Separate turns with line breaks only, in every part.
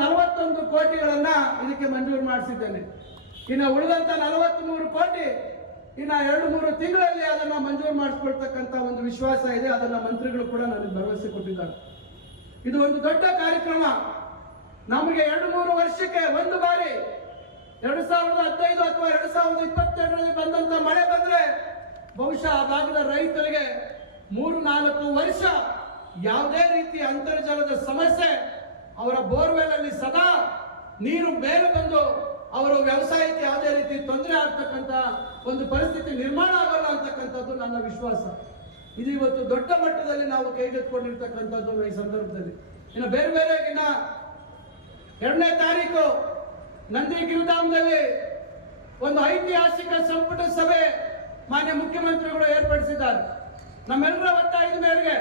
ನಲವತ್ತೊಂದು ಕೋಟಿಗಳನ್ನ ಇದಕ್ಕೆ ಮಂಜೂರು ಮಾಡಿಸಿದ್ದೇನೆ. ಇನ್ನು ಉಳಿದಂತ ನಲವತ್ಮೂರು ಕೋಟಿ ಇನ್ನ ಎರಡು ಮೂರು ತಿಂಗಳಲ್ಲಿ ಅದನ್ನ ಮಂಜೂರು ಮಾಡಿಸ್ಕೊಳ್ತಕ್ಕಂತ ಒಂದು ವಿಶ್ವಾಸ ಇದೆ, ಅದನ್ನ ಮಂತ್ರಿಗಳು ಕೂಡ ನನಗೆ ಭರವಸೆ ಕೊಟ್ಟಿದ್ದಾರೆ. ಇದು ಒಂದು ದೊಡ್ಡ ಕಾರ್ಯಕ್ರಮ. ನಮಗೆ ಎರಡು ಮೂರು ವರ್ಷಕ್ಕೆ ಒಂದು ಬಾರಿ ಎರಡು ಸಾವಿರದ ಹದಿನೈದು ಅಥವಾ ಎರಡು ಸಾವಿರದ ಇಪ್ಪತ್ತೆರಡರಲ್ಲಿ ಬಂದಂತ ಮಳೆ ಬಂದ್ರೆ ಬಹುಶಃ ಆ ಭಾಗದ ರೈತರಿಗೆ ಮೂರು ನಾಲ್ಕು ವರ್ಷ ಯಾವುದೇ ರೀತಿ ಅಂತರ್ಜಲದ ಸಮಸ್ಯೆ ಅವರ ಬೋರ್ವೆಲ್ ಅಲ್ಲಿ ಸದಾ ನೀರು ಮೇಲೆ ಬಂದು ಅವರ ವ್ಯವಸಾಯಕ್ಕೆ ಯಾವುದೇ ರೀತಿ ತೊಂದರೆ ಆಗ್ತಕ್ಕಂಥ ಒಂದು ಪರಿಸ್ಥಿತಿ ನಿರ್ಮಾಣ ಆಗಲ್ಲ ಅಂತಕ್ಕಂಥದ್ದು ನನ್ನ ವಿಶ್ವಾಸ. ಇದು ಇವತ್ತು ದೊಡ್ಡ ಮಟ್ಟದಲ್ಲಿ ನಾವು ಕೈಗೆತ್ಕೊಂಡಿರ್ತಕ್ಕಂಥದ್ದು ಈ ಸಂದರ್ಭದಲ್ಲಿ. ಇನ್ನು ಬೇರೆ ಬೇರೆ ಇನ್ನ ಎರಡನೇ ತಾರೀಕು ನಂದಿ ಗಿರಿಧಾಮದಲ್ಲಿ ಒಂದು ಐತಿಹಾಸಿಕ ಸಂಪುಟ ಸಭೆ ಮಾನ್ಯ ಮುಖ್ಯಮಂತ್ರಿಗಳು ಏರ್ಪಡಿಸಿದ್ದಾರೆ. ನಮ್ಮೆಲ್ಲರ ಒತ್ತಾಯದ ಮೇರೆಗೆ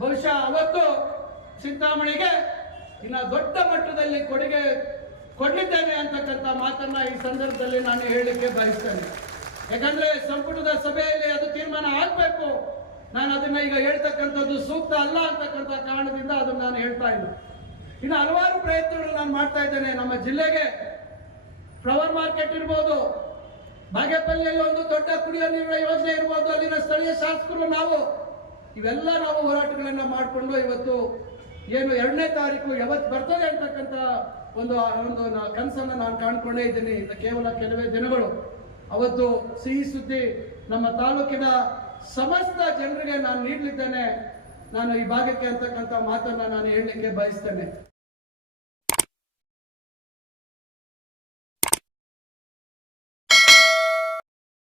ಬಹುಶಃ ಅವತ್ತು ಚಿಂತಾಮಣಿಗೆ ಇನ್ನ ದೊಡ್ಡ ಮಟ್ಟದಲ್ಲಿ ಕೊಡುಗೆ ಕೊಟ್ಟಿದ್ದೇನೆ ಅಂತಕ್ಕಂಥ ಮಾತನ್ನ ಈ ಸಂದರ್ಭದಲ್ಲಿ ನಾನು ಹೇಳಲಿಕ್ಕೆ ಬಯಸ್ತೇನೆ. ಯಾಕಂದ್ರೆ ಸಂಪುಟದ ಸಭೆಯಲ್ಲಿ ಅದು ತೀರ್ಮಾನ ಆಗ್ಬೇಕು. ನಾನು ಅದನ್ನ ಈಗ ಹೇಳ್ತಕ್ಕಂಥದ್ದು ಸೂಕ್ತ ಅಲ್ಲ ಅಂತಕ್ಕಂಥ ಕಾರಣದಿಂದ ಅದನ್ನು ನಾನು ಹೇಳ್ತಾ ಇಲ್ಲ. ಇನ್ನು ಹಲವಾರು ಪ್ರಯತ್ನಗಳು ನಾನು ಮಾಡ್ತಾ ಇದ್ದೇನೆ. ನಮ್ಮ ಜಿಲ್ಲೆಗೆ ಫ್ಲವರ್ ಮಾರ್ಕೆಟ್ ಇರ್ಬೋದು, ಬಾಗೇಪಲ್ಲಿಯಲ್ಲಿ ಒಂದು ದೊಡ್ಡ ಕುಡಿಯುವ ನೀರಿನ ಯೋಜನೆ ಇರ್ಬೋದು, ಅಲ್ಲಿನ ಸ್ಥಳೀಯ ಶಾಸಕರು, ನಾವು ಇವೆಲ್ಲ ನಾವು ಹೋರಾಟಗಳನ್ನ ಮಾಡಿಕೊಂಡು ಇವತ್ತು ಏನು ಎರಡನೇ ತಾರೀಕು ಯಾವತ್ತು ಬರ್ತದೆ ಅಂತಕ್ಕಂಥ ಒಂದು ಒಂದು ಕನಸನ್ನ ನಾನು ಕಾಣ್ಕೊಂಡೇ ಇದ್ದೀನಿ. ಇನ್ನು ಕೇವಲ ಕೆಲವೇ ದಿನಗಳು. ಅವತ್ತು ಸಿಹಿ ಸುದ್ದಿ ನಮ್ಮ ತಾಲೂಕಿನ ಸಮಸ್ತ ಜನರಿಗೆ ನಾನು ನೀಡಲಿದ್ದೇನೆ. ನಾನು ಈ ಭಾಗಕ್ಕೆ ಅಂತಕ್ಕಂಥ ಮಾತನ್ನ ನಾನು ಹೇಳಲಿಕ್ಕೆ ಬಯಸ್ತೇನೆ.